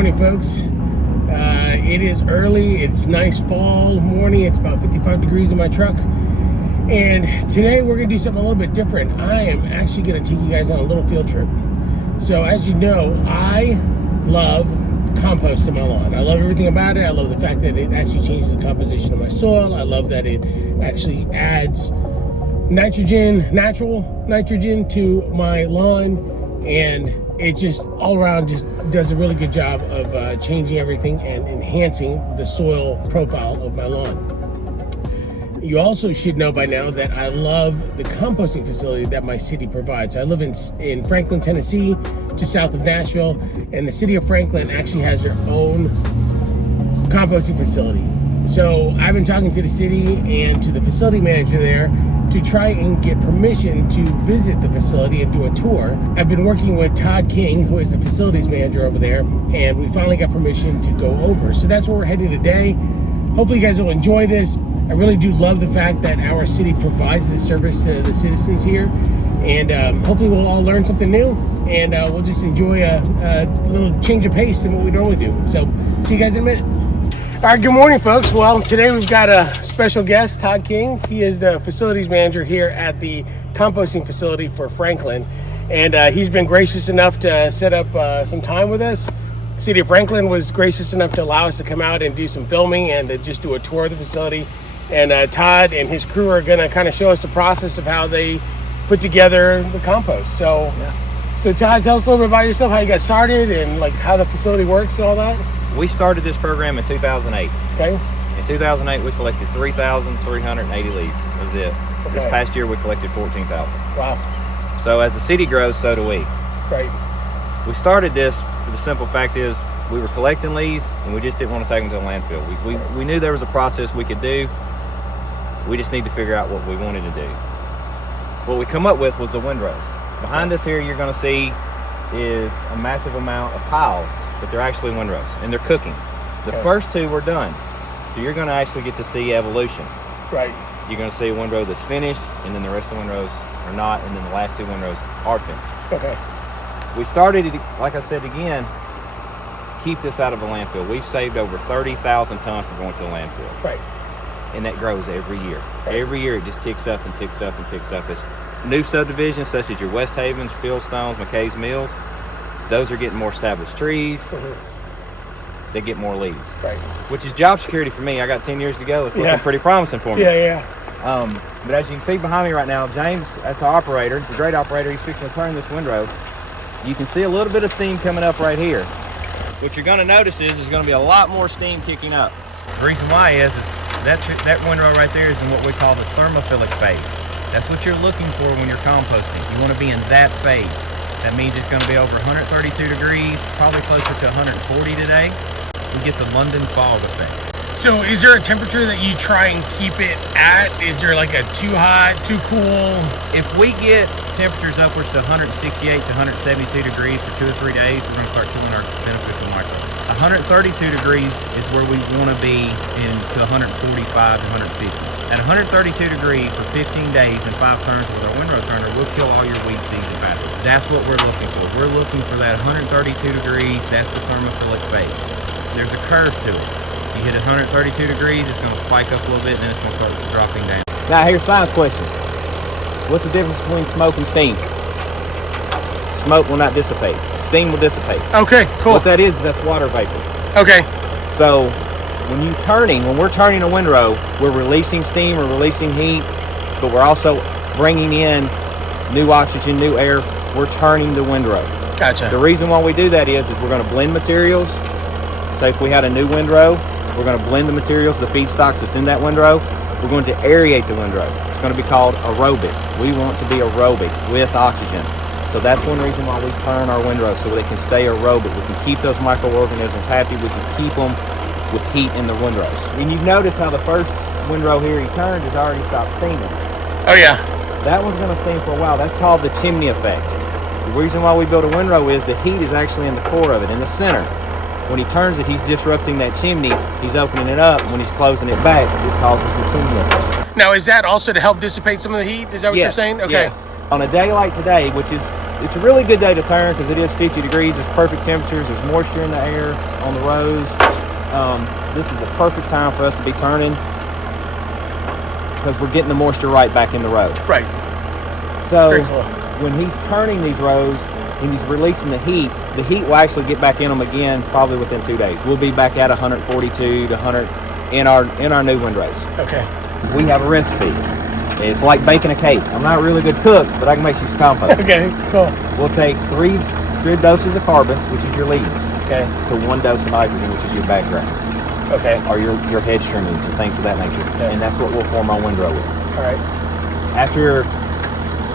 morning, folks. It is early. It's nice fall morning. It's about 55 degrees in my truck. And today we're going to do something a little bit different. I am actually going to take you guys on a little field trip. So as you know, I love composting my lawn. I love everything about it. I love the fact that it actually changes the composition of my soil. I love that it actually adds nitrogen, natural nitrogen to my lawn. And it just all around just does a really good job of changing everything and enhancing the soil profile of my lawn. You also should know by now that I love the composting facility that my city provides. I live in Franklin, Tennessee, just south of Nashville, and the city of Franklin actually has their own composting facility. So I've been talking to the city and to the facility manager there to try and get permission to visit the facility and do a tour. I've been working with Todd King, who is the facilities manager over there, and we finally got permission to go over. So that's where we're headed today. Hopefully you guys will enjoy this. I really do love the fact that our city provides this service to the citizens here. And hopefully we'll all learn something new, and we'll just enjoy a little change of pace in what we normally do. So see you guys in a minute. All right, good morning, folks. Well, today we've got a special guest, Todd King. He is the facilities manager here at the composting facility for Franklin. And he's been gracious enough to set up some time with us. The city of Franklin was gracious enough to allow us to come out and do some filming and to just do a tour of the facility. And Todd and his crew are gonna kind of show us the process of how they put together the compost. So, So Todd, tell us a little bit about yourself, how you got started and like how the facility works and all that. We started this program in 2008. Okay. In 2008, we collected 3,380 leaves. That was it. Okay. This past year, we collected 14,000. Wow. So as the city grows, so do we. Right. We started this for the simple fact is we were collecting leaves and we just didn't want to take them to the landfill. We knew there was a process we could do. We just need to figure out what we wanted to do. What we come up with was the windrows. Behind us here, you're going to see is a massive amount of piles, but they're actually windrows and they're cooking. The first two were done. So you're going to actually get to see evolution. Right. You're going to see a windrow that's finished, and then the rest of the windrows are not, and then the last two windrows are finished. Okay. We started it, like I said again, to keep this out of a landfill. We've saved over 30,000 tons from going to the landfill. Right. And that grows every year. Right. Every year it just ticks up and ticks up and ticks up. It's new subdivisions such as your West Havens, Fieldstones, McKay's Mills. Those are getting more established trees. They get more leaves. Right. Which is job security for me. I got 10 years to go. It's looking pretty promising for me. Yeah. But as you can see behind me right now, James, that's our operator, the great operator, he's fixing to turn this windrow. You can see a little bit of steam coming up right here. What you're gonna notice is there's gonna be a lot more steam kicking up. The reason why is that windrow right there is in what we call the thermophilic phase. That's what you're looking for when you're composting. You wanna be in that phase. That means it's gonna be over 132 degrees, probably closer to 140 today. We get the London fog effect. So is there a temperature that you try and keep it at? Is there like a too hot, too cool? If we get temperatures upwards to 168 to 172 degrees for 2 or 3 days, we're gonna start killing our beneficial microbes. 132 degrees is where we wanna be to 145 to 150. At 132 degrees for 15 days and 5 turns with our windrow turner, we'll kill all your weed seeds and pathogens. That's what we're looking for. We're looking for that 132 degrees, that's the thermophilic phase. There's a curve to it. You hit 132 degrees, it's going to spike up a little bit, and then it's going to start dropping down. Now, here's a science question. What's the difference between smoke and steam? Smoke will not dissipate. Steam will dissipate. Okay, cool. What that is that's water vapor. Okay. So, when we're turning a windrow, we're releasing steam, we're releasing heat, but we're also bringing in new oxygen, new air. We're turning the windrow. Gotcha. The reason why we do that is we're going to blend materials. Say if we had a new windrow, we're going to blend the materials, the feedstocks that's in that windrow. We're going to aerate the windrow. It's going to be called aerobic. We want to be aerobic with oxygen. So that's one reason why we turn our windrows, so they can stay aerobic. We can keep those microorganisms happy. We can keep them with heat in the windrows. And you've noticed how the first windrow here he turned has already stopped steaming. Oh yeah. That one's going to steam for a while. That's called the chimney effect. The reason why we build a windrow is the heat is actually in the core of it, in the center. When he turns it, he's disrupting that chimney. He's opening it up. When he's closing it back, it causes the chimney effect. Now, is that also to help dissipate some of the heat? Is that what you're saying? Okay. Yes. On a day like today, which is it's a really good day to turn because it is 50 degrees. It's perfect temperatures. There's moisture in the air on the rows. This is the perfect time for us to be turning because we're getting the moisture right back in the row. Right. So Very cool. when he's turning these rows, when he's releasing the heat will actually get back in them again probably within 2 days. We'll be back at 142 to 100 in our new windrows. Okay. We have a recipe. It's like baking a cake. I'm not a really good cook, but I can make you some compost. Okay, cool. We'll take 3 good doses of carbon, which is your leaves, Okay. to 1 dose of nitrogen, which is your background, Okay. or your hedge trimmings and things of that nature. Okay. And that's what we'll form our windrow with. All right. After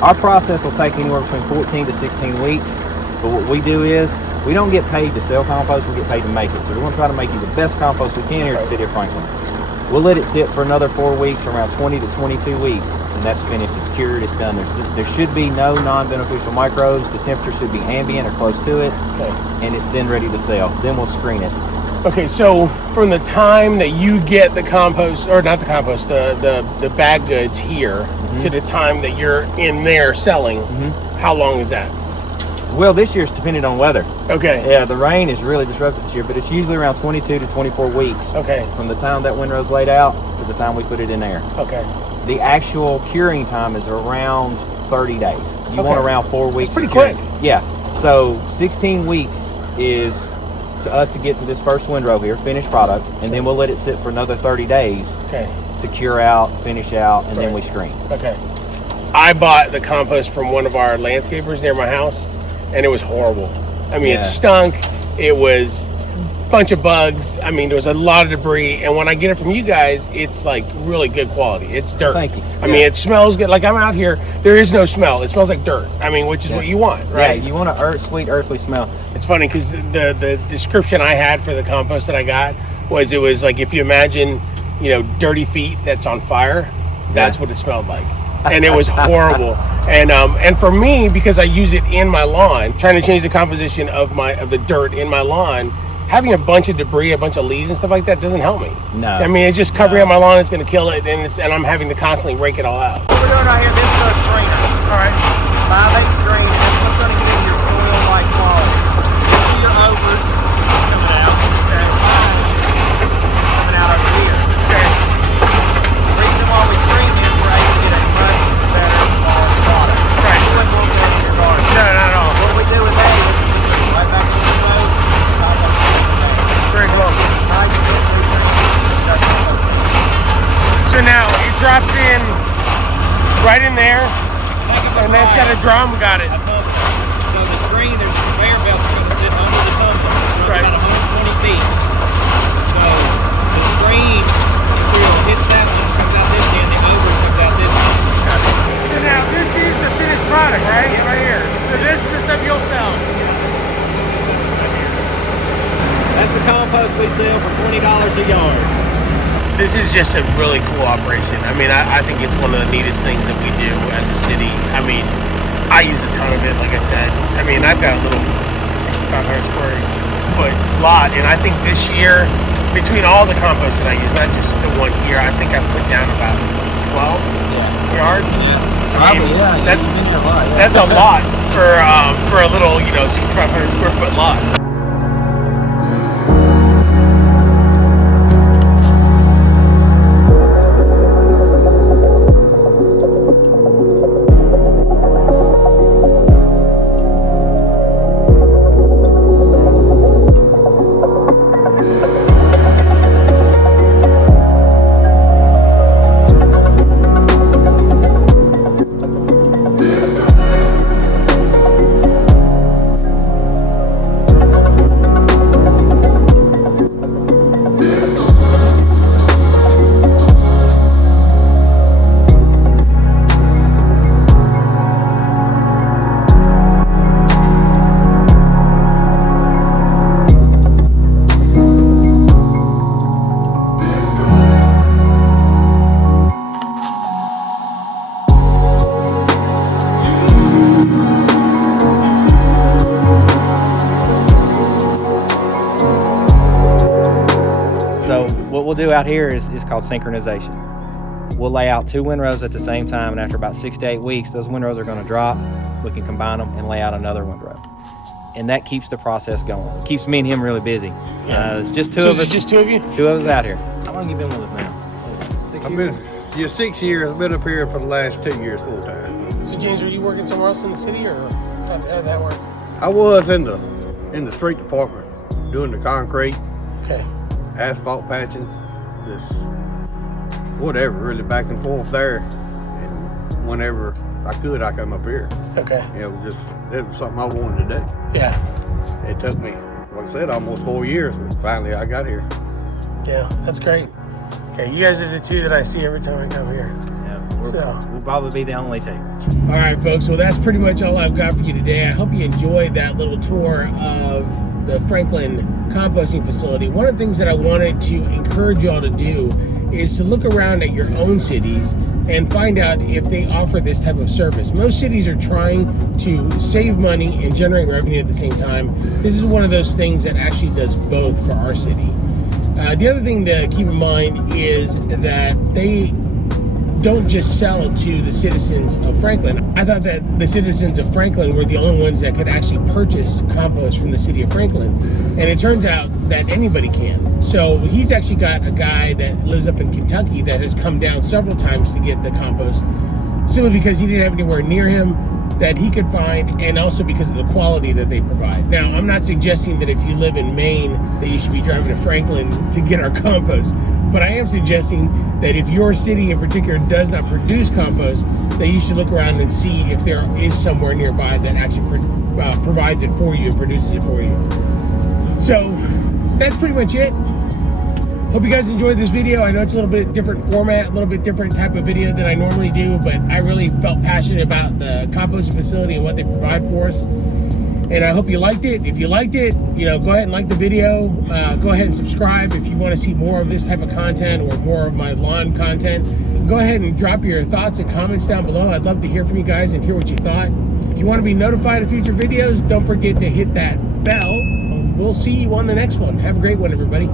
our process will take anywhere between 14 to 16 weeks, but what we do is we don't get paid to sell compost, we get paid to make it. So we're gonna try to make you the best compost we can here at the City of Franklin. We'll let it sit for another 4 weeks, around 20 to 22 weeks, and that's finished. It's cured, it's done. There should be no non-beneficial microbes. The temperature should be ambient or close to it, Okay. and it's then ready to sell. Then we'll screen it. Okay, so from the time that you get the compost, or not the compost, the bag goods here, to the time that you're in there selling, how long is that? Well, this year's depending on weather. Okay. Yeah, the rain is really disruptive this year, but it's usually around 22 to 24 weeks. Okay. From the time that windrow's laid out to the time we put it in there. Okay. The actual curing time is around 30 days. You want around 4 weeks. That's pretty of curing. quick. Yeah. So 16 weeks is to us to get to this first windrow here, finished product, and then we'll let it sit for another 30 days Okay. to cure out, finish out, and then we screen. Okay. I bought the compost from one of our landscapers near my house, and it was horrible. I mean, it stunk. It was a bunch of bugs. I mean, there was a lot of debris. And when I get it from you guys, it's like really good quality. It's dirt. Thank you. I mean, it smells good. Like I'm out here, there is no smell. It smells like dirt. I mean, which is what you want, right? Yeah, you want a sweet earthly smell. It's funny because the description I had for the compost that I got was it was like if you imagine, dirty feet that's on fire, that's what it smelled like. And it was horrible. And for me, because I use it in my lawn, trying to change the composition of the dirt in my lawn, having a bunch of debris, a bunch of leaves and stuff like that doesn't help me. No. I mean, it's just covering up my lawn. It's going to kill it, and I'm having to constantly rake it all out. What we're doing right here, this is our screener. All right. 5/8 screen. This is what's going to get into your soil-like quality. You see your overs coming out. Okay. Coming out over here. Okay. The reason why we screen this, we're able to get a much better quality product. Right. You wouldn't want that in your garden. No, not at all. What we do with that is we put it right back in the road. Very cool. So now it drops in right in there, and then it's got a drum. Got it. So the screen, there's a conveyor belt that's going to sit under the tumbler. So Right. about 120 feet. So the screen material hits that one, comes out this end, the over comes out this end. So now this is the finished product, right? Right here. So this is the stuff you'll sell. That's the compost we sell for $20 a yard. This is just a really cool operation. I mean, I think it's one of the neatest things that we do as a city. I mean, I use a ton of it, like I said. I mean, I've got a little 6,500 square foot lot, and I think this year, between all the compost that I use, not just the one here, I think I've put down about 12 yards. Yeah. I mean, You've been here a lot. Yeah. that's a lot for a little, 6,500 square foot lot. So what we'll do out here is called synchronization. We'll lay out 2 windrows at the same time, and after about 6 to 8 weeks, those windrows are going to drop. we can combine them and lay out another windrow. And that keeps the process going. It keeps me and him really busy. It's just two of us. Just two of you? Two of us out here. How long you been with us now? 6 years? I've been 6 years. I've been up here for the last 2 years full time. So James, were you working somewhere else in the city, or how'd that work? I was in the street department doing the concrete, Okay. asphalt patching, just whatever, really back and forth there. And whenever I could, I come up here. Okay. It was something I wanted to do. Yeah. It took me, like I said, almost 4 years, but finally I got here. Yeah, that's great. Okay, you guys are the two that I see every time I come here. Yeah, we'll probably be the only two. All right, folks. Well, that's pretty much all I've got for you today. I hope you enjoyed that little tour of the Franklin composting facility. One of the things that I wanted to encourage you all to do is to look around at your own cities and find out if they offer this type of service. Most cities are trying to save money and generate revenue at the same time. This is one of those things that actually does both for our city. The other thing to keep in mind is that they don't just sell to the citizens of Franklin. I thought that the citizens of Franklin were the only ones that could actually purchase compost from the city of Franklin. And it turns out that anybody can. So he's actually got a guy that lives up in Kentucky that has come down several times to get the compost, simply because he didn't have anywhere near him that he could find, and also because of the quality that they provide. Now, I'm not suggesting that if you live in Maine that you should be driving to Franklin to get our compost, but I am suggesting that if your city in particular does not produce compost, that you should look around and see if there is somewhere nearby that actually provides it for you and produces it for you. So that's pretty much it. Hope you guys enjoyed this video. I know it's a little bit different format, a little bit different type of video than I normally do, but I really felt passionate about the composting facility and what they provide for us. And I hope you liked it. If you liked it, you know, go ahead and like the video. Go ahead and subscribe if you want to see more of this type of content or more of my lawn content. Go ahead and drop your thoughts and comments down below. I'd love to hear from you guys and hear what you thought. If you want to be notified of future videos, don't forget to hit that bell. We'll see you on the next one. Have a great one, everybody.